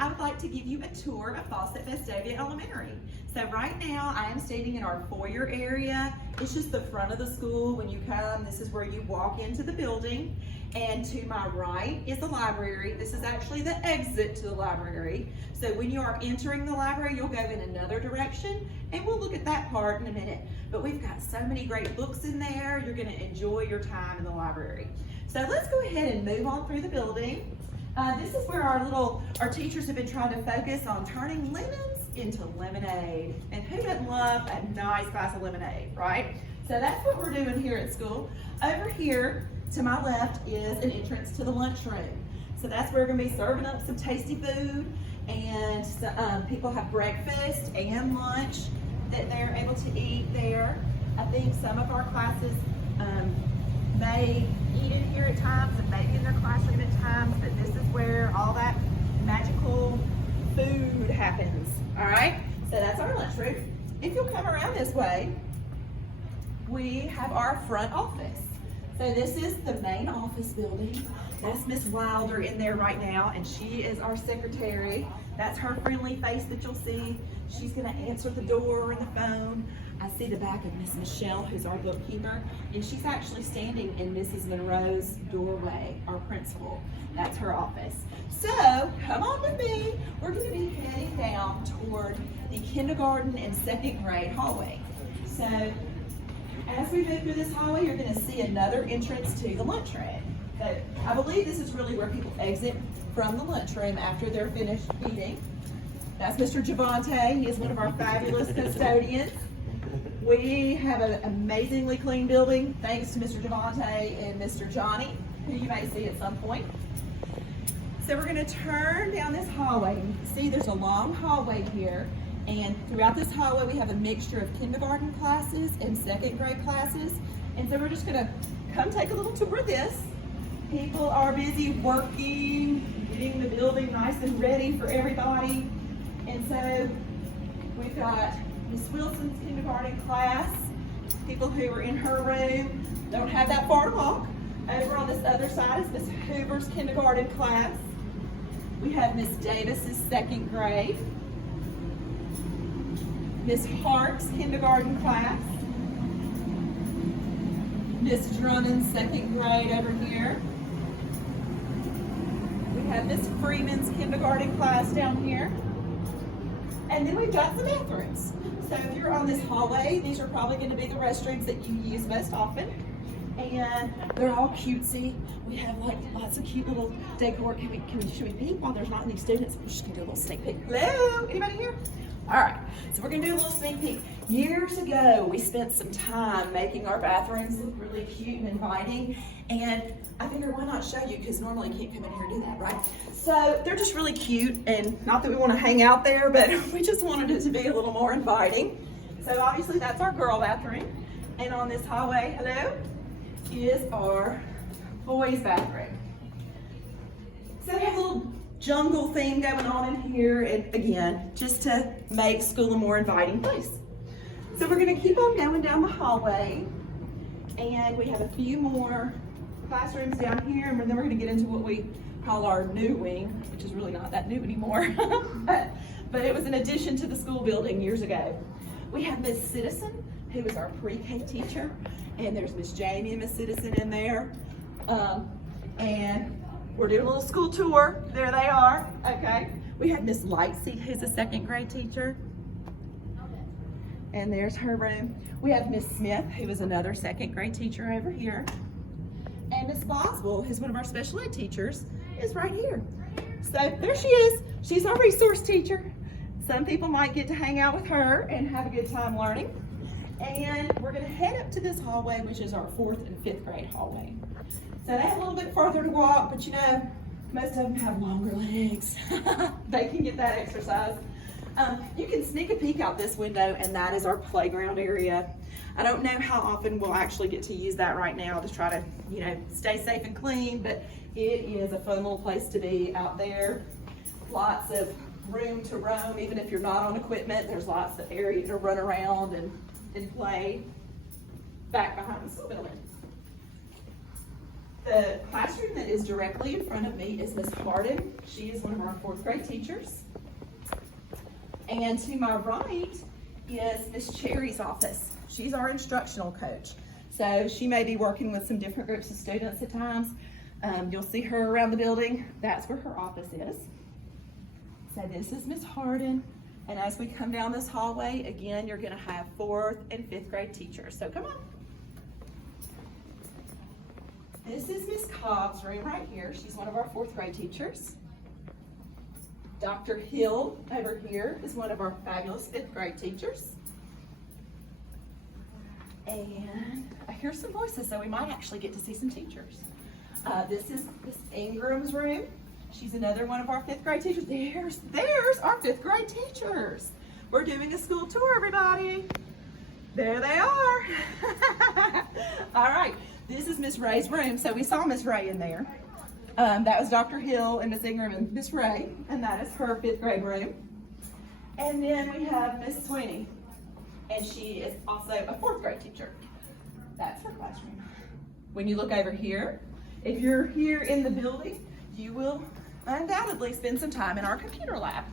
I would like to give you a tour of Faucett-Vestavia Elementary. So right now I am standing in our foyer area. It's just the front of the school. When you come, this is where you walk into the building. And to my right is the library. This is actually the exit to the library. So when you are entering the library, you'll go in another direction, and we'll look at that part in a minute. But we've got so many great books in there. You're gonna enjoy your time in the library. So let's go ahead and move on through the building. This is where our teachers have been trying to focus on turning lemons into lemonade. And who doesn't love a nice glass of lemonade, right? So that's what we're doing here at school. Over here to my left is an entrance to the lunchroom. So that's where we're gonna be serving up some tasty food, and people have breakfast and lunch that they're able to eat there. I think some of our classes may eat in here at times and maybe in their classroom at times, but this is where all that magical food happens, all right? So that's our lunchroom. If you'll come around this way, we have our front office. So this is the main office building. That's Miss Wilder in there right now, and she is our secretary. That's her friendly face that you'll see. She's gonna answer the door and the phone. I see the back of Miss Michelle, who's our bookkeeper, and she's actually standing in Mrs. Monroe's doorway, our principal. That's her office. So come on with me. We're gonna be heading down toward the kindergarten and second grade hallway. So as we move through this hallway, you're gonna see another entrance to the lunchroom. So I believe this is really where people exit from the lunchroom after they're finished eating. That's Mr. Javante. He is one of our fabulous custodians. We have an amazingly clean building, thanks to Mr. Javante and Mr. Johnny, who you may see at some point. So we're gonna turn down this hallway. You can see there's a long hallway here, and throughout this hallway we have a mixture of kindergarten classes and second grade classes. And so we're just gonna come take a little tour of this. People are busy working, getting the building nice and ready for everybody. And so we've got Miss Wilson's kindergarten class. People who are in her room don't have that far to walk. Over on this other side is Miss Hoover's kindergarten class. We have Miss Davis's second grade. Miss Hart's kindergarten class. Miss Drummond's second grade over here. We have Miss Freeman's kindergarten class down here. And then we've got the bathrooms. So if you're on this hallway, these are probably going to be the restrooms that you use most often. And they're all cutesy. We have like lots of cute little decor. Should we peek while there's not any students? We're just gonna do a little sneak peek. Hello, anybody here? All right, so we're gonna do a little sneak peek. Years ago, we spent some time making our bathrooms look really cute and inviting. And I figured why not show you, because normally you can't come in here and do that, right? So they're just really cute, and not that we want to hang out there, but we just wanted it to be a little more inviting. So obviously that's our girl bathroom. And on this hallway, hello, is our boys bathroom. So we have a little jungle theme going on in here, and again, just to make school a more inviting place. So we're gonna keep on going down the hallway, and we have a few more classrooms down here, and then we're gonna get into what we call our new wing, which is really not that new anymore, but it was an addition to the school building years ago. We have Miss Citizen, who is our pre-K teacher, and there's Miss Jamie and Miss Citizen in there. And we're doing a little school tour. There they are, okay. We have Miss Lightseed, who's a second grade teacher. And there's her room. We have Miss Smith, who is another second grade teacher over here. And Miss Boswell, who's one of our special ed teachers, is right here. So there she is. She's our resource teacher. Some people might get to hang out with her and have a good time learning. And we're gonna head up to this hallway, which is our 4th and 5th grade hallway. So that's a little bit farther to walk, but you know, most of them have longer legs. They can get that exercise. You can sneak a peek out this window, and that is our playground area. I don't know how often we'll actually get to use that right now to try to, you know, stay safe and clean, but it is a fun little place to be out there. Lots of room to roam, even if you're not on equipment. There's lots of area to run around and play back behind the school building. The classroom that is directly in front of me is Miss Harden. She is one of our 4th grade teachers. And to my right is Miss Cherry's office. She's our instructional coach. So she may be working with some different groups of students at times. You'll see her around the building. That's where her office is. So this is Miss Harden. And as we come down this hallway, again, you're gonna have 4th and 5th grade teachers. So come on. This is Miss Cobb's room right here. She's one of our 4th grade teachers. Dr. Hill over here is one of our fabulous 5th grade teachers. And I hear some voices, so we might actually get to see some teachers. This is Miss Ingram's room. She's another one of our 5th grade teachers. There's our 5th grade teachers. We're doing a school tour, everybody. There they are. All right, this is Miss Ray's room. So we saw Miss Ray in there. That was Dr. Hill and Miss Ingram and Miss Ray, and that is her 5th grade room. And then we have Miss Sweeney, and she is also a 4th grade teacher. That's her classroom. When you look over here, if you're here in the building, you will undoubtedly spend some time in our computer lab.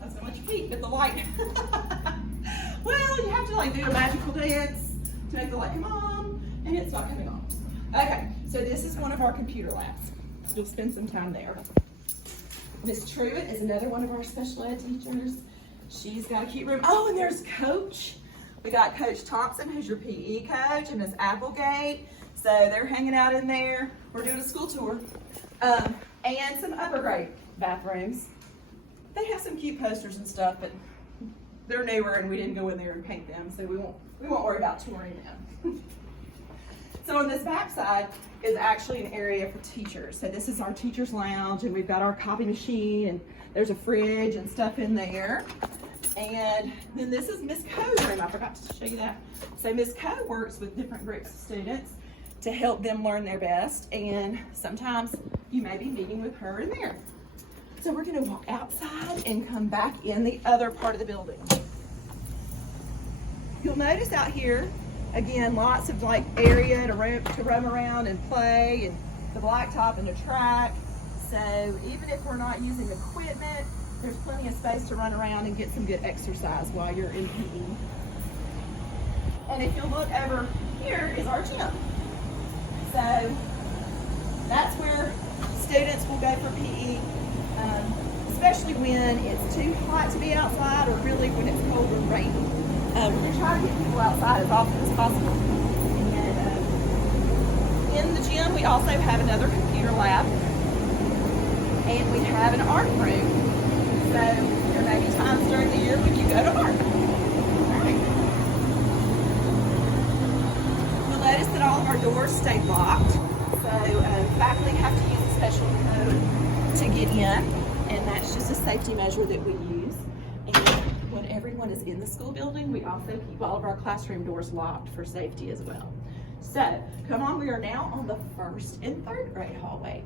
That's so much peek at the light. Well, you have to like do a magical dance to make the light come on, and it's not coming on. Okay, so this is one of our computer labs. You'll spend some time there. Miss Truitt is another one of our special ed teachers. She's got a cute room. Oh, and there's Coach. We got Coach Thompson, who's your PE coach, and Miss Applegate. So they're hanging out in there. We're doing a school tour. And some upper grade bathrooms. They have some cute posters and stuff, but they're newer and we didn't go in there and paint them, so we won't worry about touring them. So on this back side is actually an area for teachers. So this is our teacher's lounge, and we've got our copy machine, and there's a fridge and stuff in there. And then this is Miss Coe's room. I forgot to show you that. So Miss Coe works with different groups of students to help them learn their best, and sometimes you may be meeting with her in there. So we're gonna walk outside and come back in the other part of the building. You'll notice out here, again, lots of like area to roam around and play, and the blacktop and the track. So even if we're not using equipment, there's plenty of space to run around and get some good exercise while you're in PE. And if you look over here is our gym. So that's where students will go for PE, especially when it's too hot to be outside, or really when it's cold or rainy. We're going to try to get people outside as often as possible. And in the gym, we also have another computer lab, and we have an art room. So there may be times during the year when you go to art. You'll notice that all of our doors stay locked. So faculty have to use a special code to get in, and that's just a safety measure that we use. And when everyone is in the school building, we also keep all of our classroom doors locked for safety as well. So come on, we are now on the 1st and 3rd grade hallway.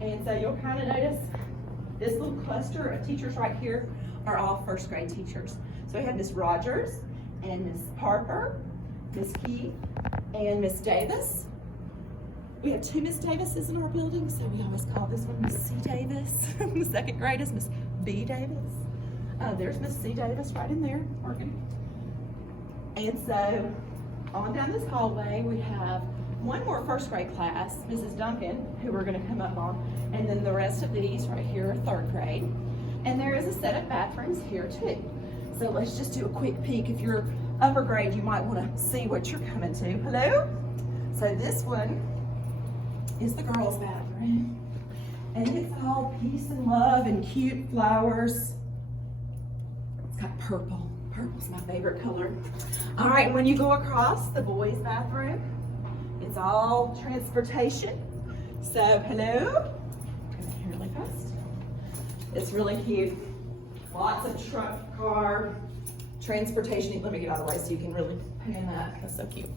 And so you'll kind of notice this little cluster of teachers right here are all 1st grade teachers. So we have Miss Rogers and Miss Parker, Miss Key, and Miss Davis. We have 2 Miss Davises in our building, so we always call this one Miss C. Davis. The 2nd grade is Miss B. Davis. There's Miss C. Davis right in there working. And so on down this hallway, we have one more 1st grade class, Mrs. Duncan, who we're going to come up on, and then the rest of these right here are 3rd grade. And there is a set of bathrooms here too. So let's just do a quick peek. If you're upper grade, you might want to see what you're coming to. Hello? So this one is the girls' bathroom, and it's all peace and love and cute flowers. It's got purple. Purple's my favorite color. All right, when you go across the boys' bathroom, it's all transportation. So hello, come here really fast. It's really cute. Lots of truck, car, transportation. Let me get out of the way so you can really pan that. That's so cute.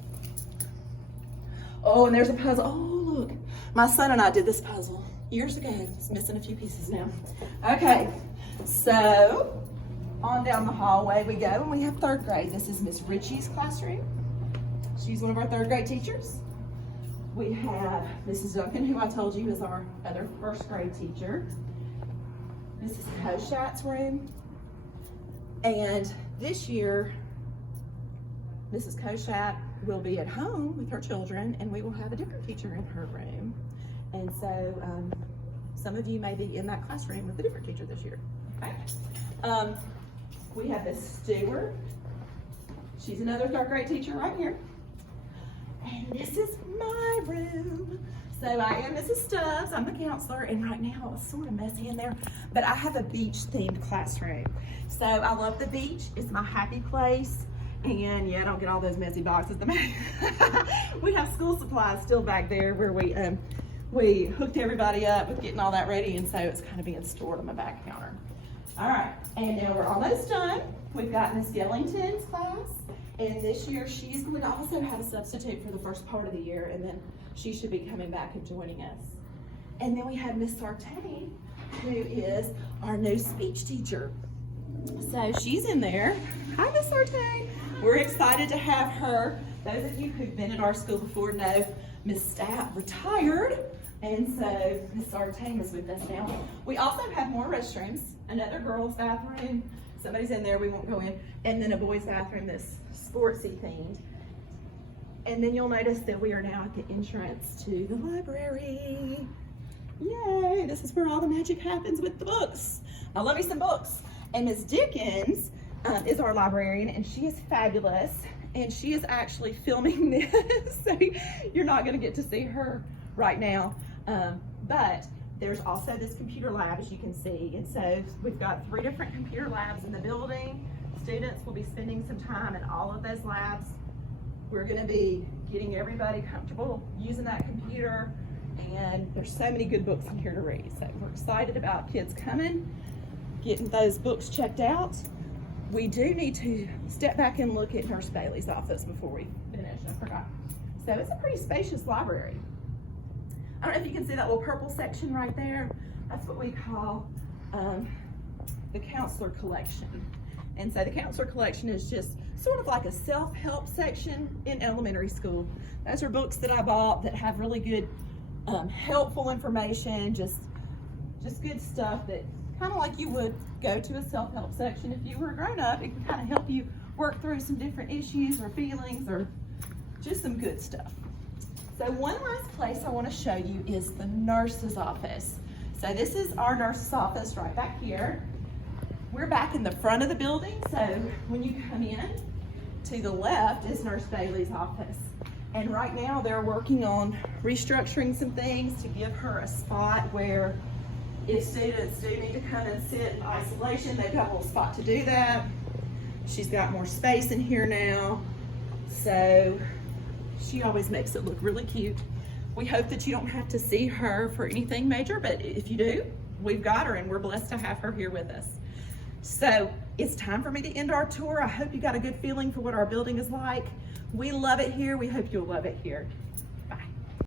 Oh, and there's a puzzle. Oh, look. My son and I did this puzzle years ago. It's missing a few pieces now. Okay, so on down the hallway we go, and we have 3rd grade. This is Miss Ritchie's classroom. She's one of our 3rd grade teachers. We have Mrs. Duncan, who I told you is our other first grade teacher. Mrs. Koshat's room. And this year, Mrs. Koshat will be at home with her children, and we will have a different teacher in her room. And so some of you may be in that classroom with a different teacher this year. Okay. We have Miss Stewart. She's another third grade teacher right here. And this is my room. So I am Mrs. Stubbs, I'm the counselor, and right now it's sort of messy in there, but I have a beach-themed classroom. So I love the beach, it's my happy place, and yeah, I don't get all those messy boxes. We have school supplies still back there where we hooked everybody up with getting all that ready, and so it's kind of being stored on my back counter. All right, and now we're almost done. We've got Miss Yellington's class. And this year, she's going to also have a substitute for the first part of the year, and then she should be coming back and joining us. And then we have Miss Sartain, who is our new speech teacher. So she's in there. Hi, Miss Sartain. We're excited to have her. Those of you who've been at our school before know Miss Stat retired, and so Miss Sartain is with us now. We also have more restrooms, another girls' bathroom. Somebody's in there, we won't go in. And then a boys' bathroom that's sportsy themed. And then you'll notice that we are now at the entrance to the library. Yay, this is where all the magic happens with the books. I love me some books. And Miss Dickens is our librarian, and she is fabulous. And she is actually filming this, so you're not gonna get to see her right now. But there's also this computer lab, as you can see. And so we've got 3 different computer labs in the building. Students will be spending some time in all of those labs. We're gonna be getting everybody comfortable using that computer. And there's so many good books in here to read. So we're excited about kids coming, getting those books checked out. We do need to step back and look at Nurse Bailey's office before we finish. I forgot. So it's a pretty spacious library. I don't know if you can see that little purple section right there. That's what we call the counselor collection. And so the counselor collection is just sort of like a self-help section in elementary school. Those are books that I bought that have really good helpful information, just good stuff that kind of like you would go to a self-help section if you were a grown-up. It can kind of help you work through some different issues or feelings or just some good stuff. So one last place I want to show you is the nurse's office. So this is our nurse's office right back here. We're back in the front of the building, so when you come in, to the left is Nurse Bailey's office. And right now they're working on restructuring some things to give her a spot where if students do need to come and sit in isolation, they've got a little spot to do that. She's got more space in here now, so she always makes it look really cute. We hope that you don't have to see her for anything major, but if you do, we've got her and we're blessed to have her here with us. So it's time for me to end our tour. I hope you got a good feeling for what our building is like. We love it here. We hope you'll love it here.